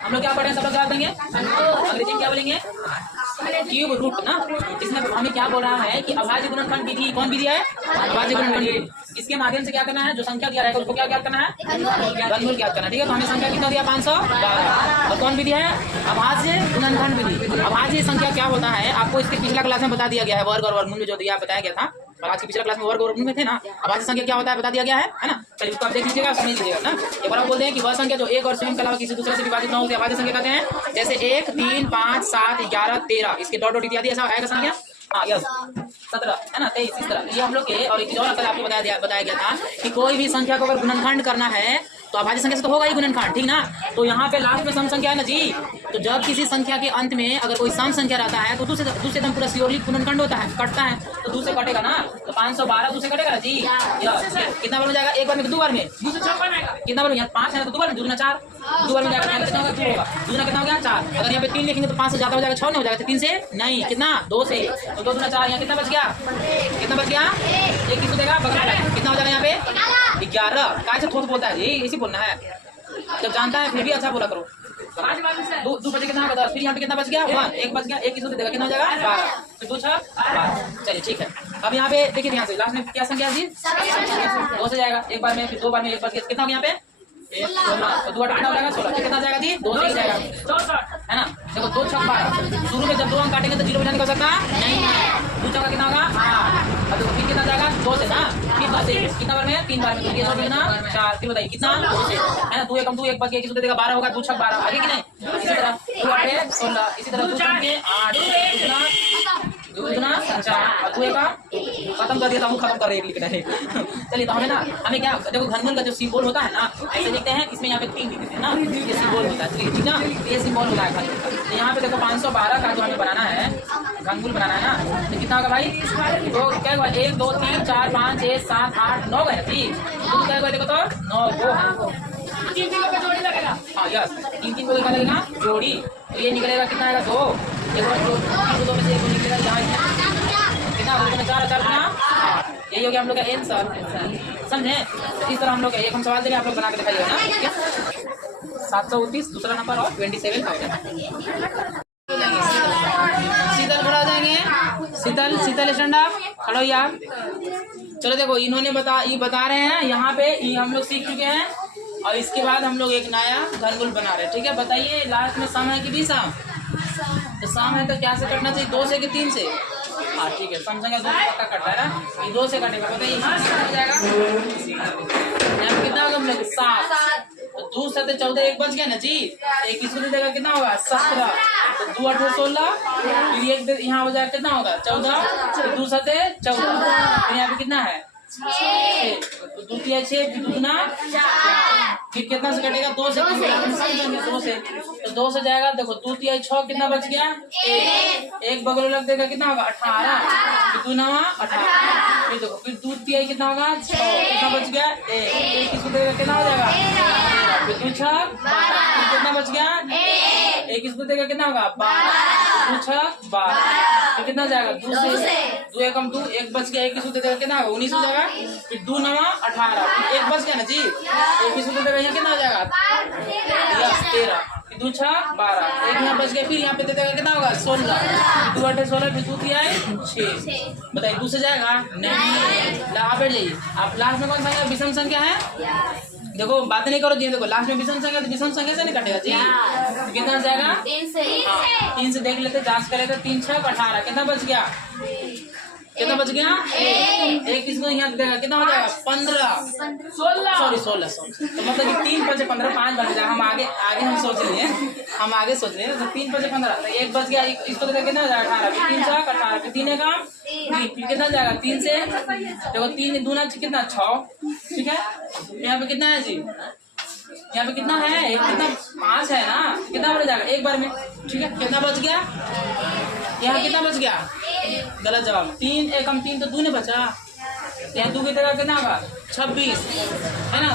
हम लोग क्या पढ़े हैं, सब लोग जवाब देंगे। अंग्रेजी में क्या बोलेंगे? क्यूब रूट ना। इसमें हमें क्या बोल रहा है कि अभाज्य गुणनखंड विधि, कौन विधि है? अभाज्य गुणनखंड विधि। इसके माध्यम से क्या करना है, जो संख्या दिया रहेगा उसको क्या ज्ञात करना है? घनमूल ज्ञात करना। ठीक है, तो हमें संख्या कितना दिया? 512। और कौन विधि है? अभाज्य गुणनखंड विधि। अभाज्य संख्या क्या होता है आपको इसके पिछला क्लास में बता दिया गया है, वर्ग और वर्गमूल में जो दिया बताया गया था। और आज की पिछला क्लास में वर्ग और वर्गमूल में थे ना, अभाज्य संख्या क्या होता है बता दिया गया है ना। चलिए उसको आप देख लीजिएगा, समझ लीजिएगा ना। एक बार आप बोलते हैं कि वह संख्या जो एक और स्वयं के अलावा किसी दूसरे से विभाजित ना हो उसे अभाज्य संख्या कहते हैं। जैसे 1, 3, 5, 7, 11, 13 इसके डॉट डॉट इत्यादि ऐसा आएगा संख्या। हाँ यस 17 है ना, 23 इस तरह। ये हम लोग के और एक और अगर आपको बताया गया था कि कोई भी संख्या को अगर गुणनखंड करना है तो अभाज्य संख्या से तो होगा ही गुणनखंड, ठीक ना। तो यहाँ पे लास्ट में सम संख्या है ना जी, तो जब किसी संख्या के अंत में अगर कोई सम संख्या रहता है तो दूसरे एकदम पूरा सियोरली गुणनखंड होता है, कटता है तो दूसरे कटेगा ना। तो 512 दूसरे कटेगा ना जी। कितना बार में जाएगा? एक बार में, दो बार में, कितना बार में? यहाँ 5 है तो दो बार में, दूसरा 4, दो बार में जाएगा कितना होगा? 2 होगा। दूसरा कितना हो गया? 4। अगर यहाँ पे 3 लिखेंगे तो 5 से ज्यादा हो जाएगा, 6 नहीं हो जाएगा, 3 से नहीं, कितना? 2 से। तो 2 दूना 4, यहाँ कितना बच गया? कितना बच गया? एक किसको देगा? बगल कितना हो जाएगा यहाँ पे? 11। काय से थोड़ा बोलता है जी, इसी बोलना है। जब जानता है फिर भी अच्छा बोला करो। दो बचे कितना बता, फिर यहाँ पे कितना बच गया? 1, एक बच गया, एक किसको देगा? कितना हो जाएगा? 12। फिर 2 6 12। चलिए ठीक है। अब यहाँ पे देखिए ध्यान से, लास्ट में क्या संख्या जी? 2 से जाएगा एक बार में, फिर 2 बार में एक बच गया, कितना हो गया यहाँ पे? 16। तो 2 कितना हो जाएगा? 16। फिर कितना जाएगा जी? 2 से जाएगा, है ना। देखो 2 6 12। शुरू में जब 2 अंक काटेंगे तो 0 बचा निकल सकता नहीं है। 2 चौका कितना होगा? 8। अब फिर कितना जाएगा? 2 से ना, फिर 2 से कितना बार में? 3 बार में। तो ये 4 फिर बताइए कितना? 2 से, है ना। 2 एकम 2 एक बच गया, किसको दे देगा? 12 होगा। 2 6 12 आगे कि नहीं? इसी तरह 2 8 16, इसी तरह 2 3 8, 2 गुना 4 और 2 एक खत्म कर देता हूँ, खत्म कर रही है नहीं। चलिए तो हमें क्या देखो, घनमूल का जो सिंबल होता है ना, ऐसे लिखते हैं, इसमें यहाँ पे 3 लिखते हैं ना, ये सिंबल होता है, ठीक ना, ये सिंबल होता है घनमूल का। तो यहाँ पे देखो 512 का जो हमें बनाना है, घनमूल बनाना है ना, तो कितना होगा भाई? तो क्या होगा? 1 2 3 4 5 6 7 8 9 है ठीक। तो क्या होगा? देखो तो 9 वो है, 3 का जोड़ी लगेगा। हाँ यस, 3 को क्या लगेगा? जोड़ी। तो ये निकलेगा कितना आएगा? 2। देखो 2 में से 1 निकलेगा, यहाँ कितना? 4 4 8। यही हो गया हम लोग का आंसर, समझे। तो इस तरह हम लोग एक हम सवाल दे रहे हैं, आप लोग बना के दिखाइएगा ना, ठीक है। 729 दूसरा नंबर और 27 का हो जाएगा। शीतल खड़ा हो जाएंगे, शीतल स्टैंड अप, खड़ो यार। चलो देखो इन्होंने ये बता रहे हैं यहाँ पे, ये हम लोग सीख चुके हैं और इसके बाद हम लोग एक नया घनमूल बना रहे हैं, ठीक है। बताइए लास्ट में सम है कि विषम? तो सम है तो क्या से कटना चाहिए? 2 से कि 3 से? हाँ ठीक है, सम संख्या 2 से पक्का कटता है ना, ये 2 से कटेगा। बताइए हो जाएगा यहाँ कितना होगा? हम लोग 7। तो 2 7 14, एक बच गया ना जी। एक किसको दे देगा? कितना होगा? 17। तो 2 8 16, फिर एक यहाँ हो जाएगा, कितना होगा? 14। तो 2 7 14, फिर यहाँ पे कितना है? 6। तो 2 3 6, फिर 2 गुना 4, फिर कितना से कटेगा? 2 से। 2 से, तो 2 से जाएगा। देखो 2 3 6, कितना बच गया? 1। एक बगल लग देगा, कितना होगा? 18। फिर 2 9 18, फिर देखो फिर 2 3 कितना होगा? 6, कितना बच गया? 1 किसको देगा? कितना हो जाएगा? 13। फिर 2 6 12, कितना बच गया? 1 किसको देगा? कितना होगा? 12। 2 6 12, फिर कितना जाएगा? 2 से 2 एकम 2, एक बच गया, 1 किसको दे देगा? कितना होगा? 19 हो जाएगा। फिर 2 9 18, फिर 1 बच गया ना जी, 1 किसको दे देगा? यहाँ कितना हो जाएगा? 13। फिर 2 6 12, 1 यहाँ बच गया, फिर यहाँ पे दे देगा, कितना होगा? 16। 2 8 16, फिर 2 3 आए 6। बताइए 2 से जाएगा नहीं। आप बैठ जाइए। आप लास्ट में कौन सा विषम संख्या है? देखो बात नहीं करो जी, देखो लास्ट में विषम संख्या, तो विषम संख्या से नहीं कटेगा जी। तो कितना जाएगा? 3 से देख लेते, जांच करेगा। 3 6 18, कितना बच गया? कितना बच गया? 1 किसको यहाँ देगा? कितना हो जाएगा? 15 16। तो मतलब कि 3 5 15, 5 बन जाएगा। हम आगे हम सोच रहे हैं, तो 3 5 15, तो 1 बच गया, इसको देगा कितना हो जाएगा? 18। फिर 3 6 18, फिर 3 का 3, फिर कितना जाएगा? 3 से देखो 3 दूना कितना? 6, ठीक है। यहाँ पे कितना है जी? यहाँ पे कितना है? कितना? 5 है ना, कितना बच जाएगा? एक बार में, ठीक है। कितना बच गया? यहाँ कितना बच गया? गलत जवाब। 3 एकम 3, तो 2 ने बचा, यहाँ 2 की जगह कितना होगा? 26, है ना।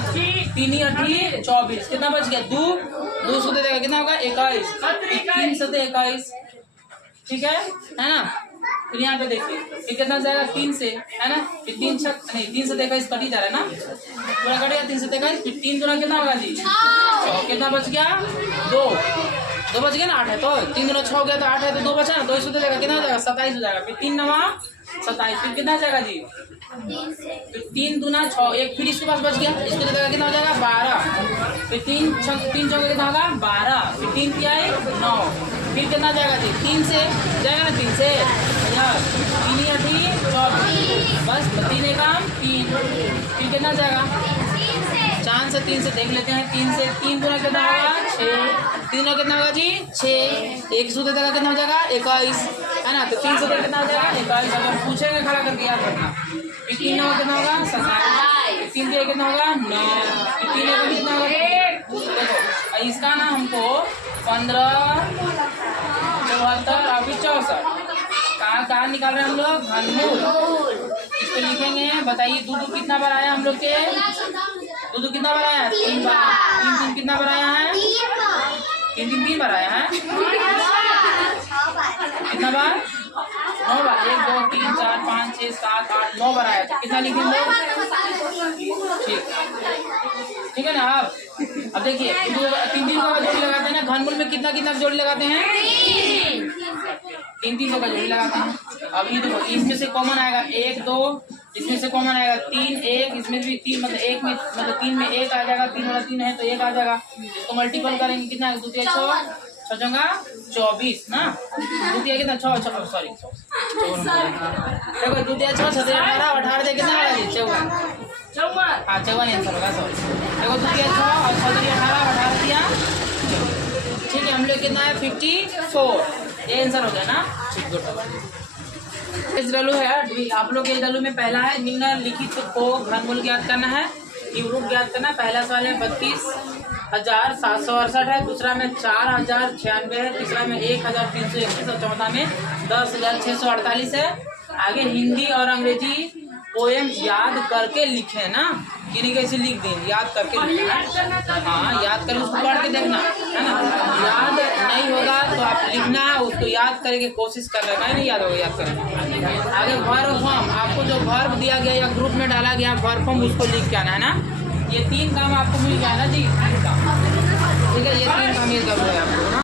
3 8 24, कितना बच गया? 2 से दे देगा, कितना होगा? 21। 3 7 21, ठीक है ना। फिर यहाँ पे देखिए, फिर कितना जाएगा? 3 से, है ना। फिर 3 6 नहीं, 3 से 21 कट ही जा रहा है ना, पूरा कटेगा। 3 से 21, फिर 3 गुना कितना होगा जी? 6। कितना कितना बच गया? 2 बच गया ना, 8 है तो 3 दूना 6 हो गया, तो 8 है तो 2 बचा ना, 2 इसको जाएगा कितना हो जाएगा? 27 हो जाएगा। फिर 3 9 27, फिर कितना जाएगा जी? फिर 3 दूना 6, एक फिर इसके पास बच गया, इसको जाएगा कितना हो जाएगा? 12। फिर 3 चौके कितना होगा? 12। फिर 3 क्या है? 9। फिर कितना जाएगा जी? 3 से जाएगा ना, 3 से 3 या 3 24, बस 3 एक काम 3। फिर कितना जाएगा? 4 से 3 से देख लेते हैं। 3 से 3 गुना कितना होगा? 6। 3 गुना कितना होगा जी? 6। 1 सूत्र देगा कितना हो जाएगा? 21, है ना। तो 3 सूत्र कितना हो जाएगा? 21। अगर पूछेंगे खड़ा करके याद रखना। फिर 3 नवा कितना होगा? 27। 3 के कितना होगा? 9। फिर 3 का कितना होगा? देखो इसका ना हमको 15 74 और फिर 64 कहाँ निकाल रहे हैं हम लोग? घनमूल। इसको लिखेंगे, बताइए 2 कितना बार आया हम लोग के? 2 कितना बार आया? 3 बार। 3 कितना बार आया है? 3 बार आया है। कितना बार? 9 बार। 1 2 3 4 5 6 7 8 9 बार आया। तो कितना लिखेंगे? ठीक है ना। अब देखिए 3 का जोड़ी लगाते हैं ना, घनमूल में कितना जोड़ी लगाते हैं? 3 का जोड़ी लगाते हैं। अब ये देखो इसमें से कॉमन आएगा 1 2, इसमें से कॉमन आएगा 3 1, इसमें भी 3 मतलब 1 में मतलब 3 में 1 आ जाएगा, 3 वाला 3 है तो 1 आ जाएगा। इसको मल्टीपल करेंगे कितना? 2 3 6 6 जंगा 24 ना। 2 3 कितना? 6 सॉरी देखो 2 3 6 6 18 18 से कितना आएगा? 54। हाँ 54 आंसर होगा। सॉरी देखो 2 3 6 और 6 3 18 18 दिया। ठीक है, हम लोग कितना है? 54। ये आंसर हो गया ना। ठीक गुड। इस डलू है आप लोग के डलू में पहला है निम्नलिखित को घनमूल ज्ञात करना है, यूरूप ज्ञात करना। पहला सवाल है 32,768 है, दूसरा में 4,096 है, तीसरा में 1,331 और चौथा में 10,648 है। आगे हिंदी और अंग्रेजी पोएम याद करके लिखे ना, किन्हीं कैसे लिख दें, याद करके लिखना। हाँ याद करके उसको पढ़ के देखना है ना। याद नहीं होगा तो आप लिखना, उसको याद करके कोशिश कर लेना, नहीं याद होगा याद करना। आगे वर्ब फॉर्म, आपको जो वर्ब दिया गया या ग्रुप में डाला गया वर्ब फॉर्म उसको लिख के आना है ना। ये 3 काम आपको मिल गया ना जी। ठीक है, ये 3 काम मिल गया आपको ना।